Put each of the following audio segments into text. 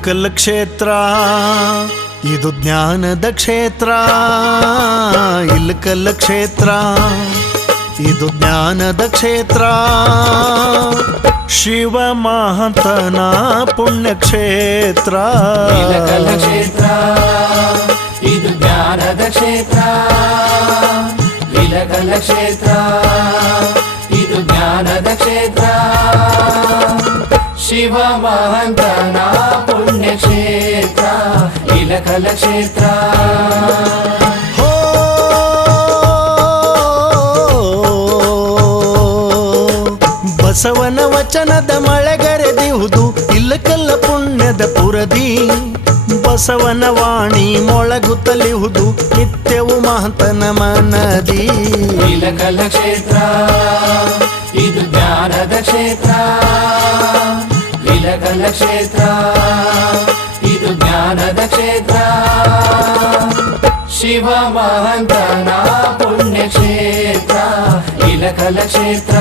ಇಳಕಲ್ ಕ್ಷೇತ್ರ ಇದು ಜ್ಞಾನದ ಕ್ಷೇತ್ರ. ಇಳಕಲ್ ಕ್ಷೇತ್ರ ಇದು ಜ್ಞಾನದ ಕ್ಷೇತ್ರ. ಶಿವ ಮಹಂತನ ಪುಣ್ಯಕ್ಷೇತ್ರ. ಇಳಕಲ್ ಕ್ಷೇತ್ರ ಇದು ಜ್ಞಾನದ ಕ್ಷೇತ್ರ. ಇಳಕಲ್ ಕ್ಷೇತ್ರ ಇದು ಜ್ಞಾನದ ಕ್ಷೇತ್ರ. ಶಿವ ಮಹಂತನ ಪುಣ್ಯಕ್ಷೇತ್ರ. ಇಳಕಲ್ ಕ್ಷೇತ್ರ. ಬಸವನ ವಚನದ ಮಳೆಗರೆದಿಹುದು ಇಳಕಲ್ಲ ಪುಣ್ಯದ ಪುರದಿ. ಬಸವನ ವಾಣಿ ಮೊಳಗುತ್ತಲಿಹುದು ನಿತ್ಯವು ಮಹಂತನ ಮನದಿ. ಇಳಕಲ್ ಕ್ಷೇತ್ರ ಇದು ಜ್ಞಾನದ ಕ್ಷೇತ್ರ. ಇಳಕಲ್ ಕ್ಷೇತ್ರ ಇದು ಜ್ಞಾನದ ಕ್ಷೇತ್ರ. ಶಿವ ಮಹಂತನ ಪುಣ್ಯಕ್ಷೇತ್ರ. ಇಳಕಲ್ ಕ್ಷೇತ್ರ.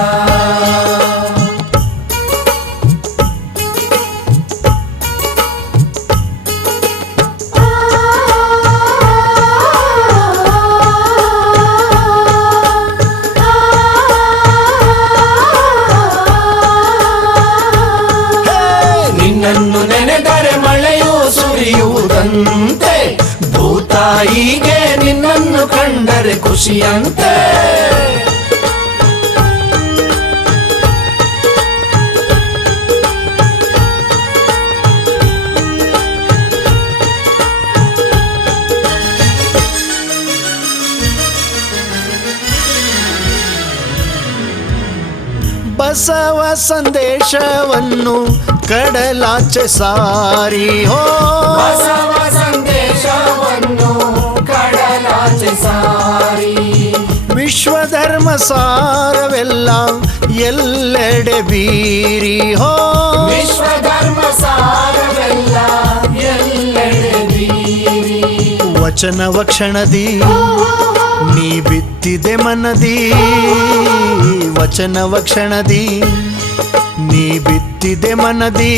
ನಿನ್ನನ್ನು ನೆನೆದರೆ ಮಳೆಯೂ ಸುರಿಯುವುದಂತೆ. ಭೂತಾಯಿಗೆ ನಿನ್ನನ್ನು ಕಂಡರೆ ಖುಷಿಯಂತೆ. ಬಸವ ಸಂದೇಶವನ್ನು ಕಡಲಾಚೆ ಸಾರಿ ಹೋ. ಬಸವ ಸಂದೇಶವನ್ನು ಕಡಲಾಚೆ ಸಾರಿ. ವಿಶ್ವಧರ್ಮ ಸಾರವೆಲ್ಲ ಎಲ್ಲೆಡೆ ಬೀರಿ ಹೋ. ವಿಶ್ವಧರ್ಮ ಸಾರವೆಲ್ಲ ಎಲ್ಲೆಡೆ ಬೀರಿ. ವಚನವ ಕ್ಷಣದಿ ನೀ ಬಿತ್ತಿದೆ ಮನದಿ. ವಚನವ ಕ್ಷಣದಿ ನೀ ಬಿತ್ತಿದೆ ಮನದಿ.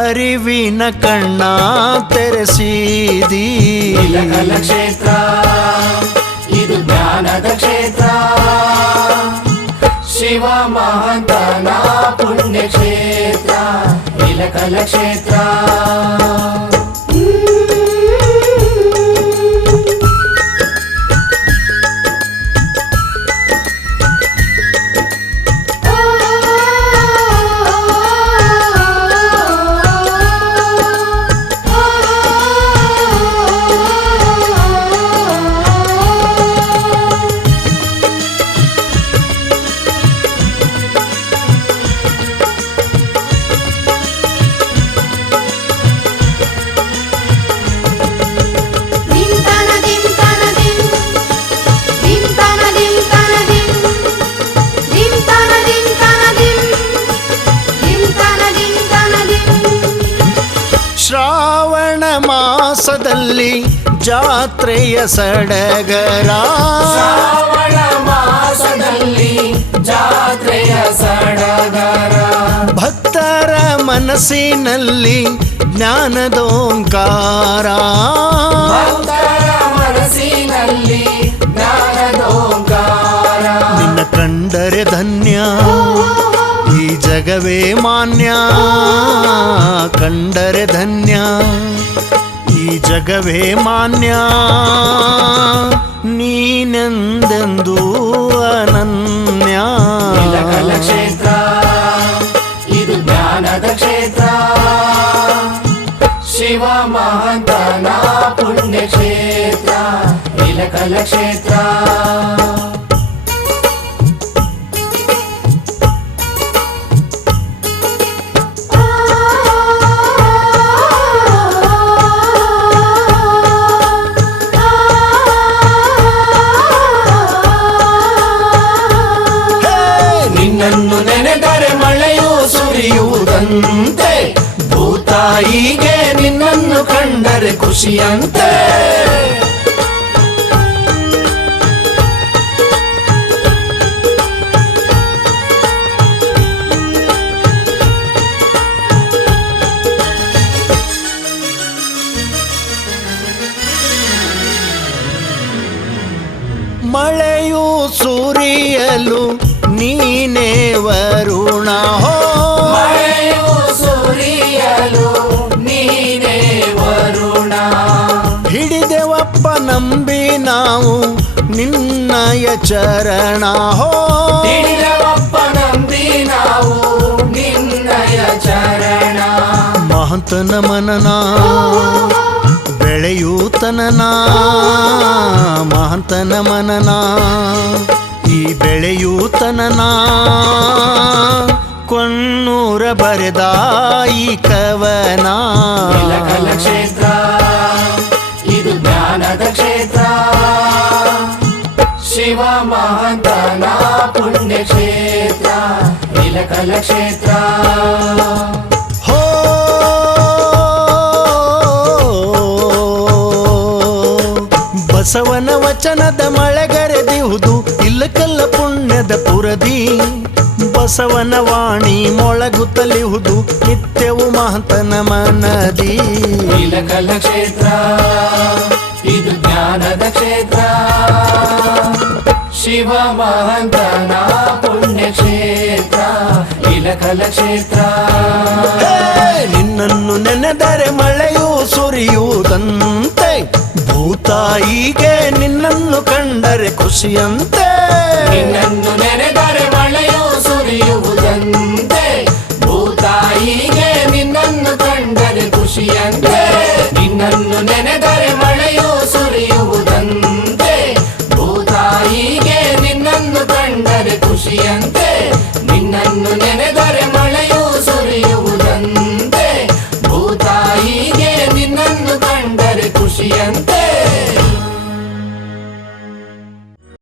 ಅರಿವಿನ ಕಣ್ಣ ತೆರೆಸಿದಿ. ಇಳಕಲ್ ಕ್ಷೇತ್ರ ಇದು ಜ್ಞಾನದ ಕ್ಷೇತ್ರ. ಶಿವ ಮಹಂತನ ಪುಣ್ಯಕ್ಷೇತ್ರ. ಇಳಕಲ್ ಕ್ಷೇತ್ರ. ಶ್ರಾವಣ ಮಾಸದಲ್ಲಿ ಜಾತ್ರೆಯ ಸಡಗರ. ಶ್ರಾವಣ ಮಾಸದಲ್ಲಿ ಜಾತ್ರೆಯ ಸಡಗರ. ಭಕ್ತರ ಮನಸ್ಸಿನಲ್ಲಿ ಜ್ಞಾನದೋಂಕಾರ. ಭಕ್ತರ ಮನಸ್ಸಿನಲ್ಲಿ ಜ್ಞಾನದೋಂಕಾರ. ನಿನ್ನ ಕಂಡರೆ ಧನ್ಯ ಈ ಜಗವೇ ಮಾನ್ಯ. ಕಂಡರೆ ಧನ್ಯ ಈ ಜಗವೇ ಮಾನ್ಯ. ನೀನೆಂದೆಂದೂ ಅನನ್ಯ. ಇಳಕಲ್ ಕ್ಷೇತ್ರ ಇದು ಜ್ಞಾನದ ಕ್ಷೇತ್ರ. ಶಿವ ಮಹಂತನ ಪುಣ್ಯಕ್ಷೇತ್ರ. ಇಳಕಲ್ ಕ್ಷೇತ್ರ. ನಿನ್ನನ್ನು ನೆನೆದರೆ ಮಳೆಯೂ ಸುರಿಯುವುದಂತೆ. ಭೂತಾಯಿಗೆ ನಿನ್ನನ್ನು ಕಂಡರೆ ಖುಷಿಯಂತೆ. ಚರಣ ಹೋ ಹಿಡಿದವಪ್ಪ ನಂಬಿ ನಾವು ನಿನ್ನಯ ಚರಣ ಮಹಂತನ ಮನನ ಬೆಳೆಯೂತನನ ಮಹಂತನ ಮನನ ಈ ಬೆಳೆಯೂತನನ ಕೊನ್ನೂರ ಬರೆದ ಈ ಕವನ ಇಲಕಲ ಕ್ಷೇತ್ರ ಇದು ಜ್ಞಾನದ ಕ್ಷೇತ್ರ ಶಿವ ಮಹಂತನ ಪುಣ್ಯ ಕ್ಷೇತ್ರ ಇಲಕಲ ಕ್ಷೇತ್ರ ಹೋ ಬಸವನ ವಚನದ ಮಳೆಗರೆದಿಹುದು ಇಲ್ಲಕಲ್ಲ ಪುಣ್ಯದ ಪುರದಿ ಬಸವನ ವಾಣಿ ಮೊಳಗುತ್ತಲಿಹುದು ನಿತ್ಯವು ಮಹಂತನ ಮನದಿ ಇಲಕಲ ಕ್ಷೇತ್ರ ಇದು ಜ್ಞಾನದ ಕ್ಷೇತ್ರ ಶಿವ ಮಹಂತನ ಪುಣ್ಯ ಕ್ಷೇತ್ರ ಇಲಕಲ ಕ್ಷೇತ್ರ ಹೇ, ನಿನ್ನನ್ನು ನೆನೆದರೆ ಮಳೆಯು ಸುರಿಯುವುದಂತೆ ಭೂತಾಯಿಗೆ ನಿನ್ನನ್ನು ಕಂಡರೆ ಖುಷಿಯಂತೆ ನಿನ್ನನ್ನು ನೆನೆದರೆ ಮಳೆಯು ಸುರಿಯುವುದಂತೆ ಭೂತಾಯಿಗೆ ನಿನ್ನನ್ನು ಕಂಡರೆ ಖುಷಿಯಂತೆ ನಿನ್ನನ್ನು ನೆನೆದರೆ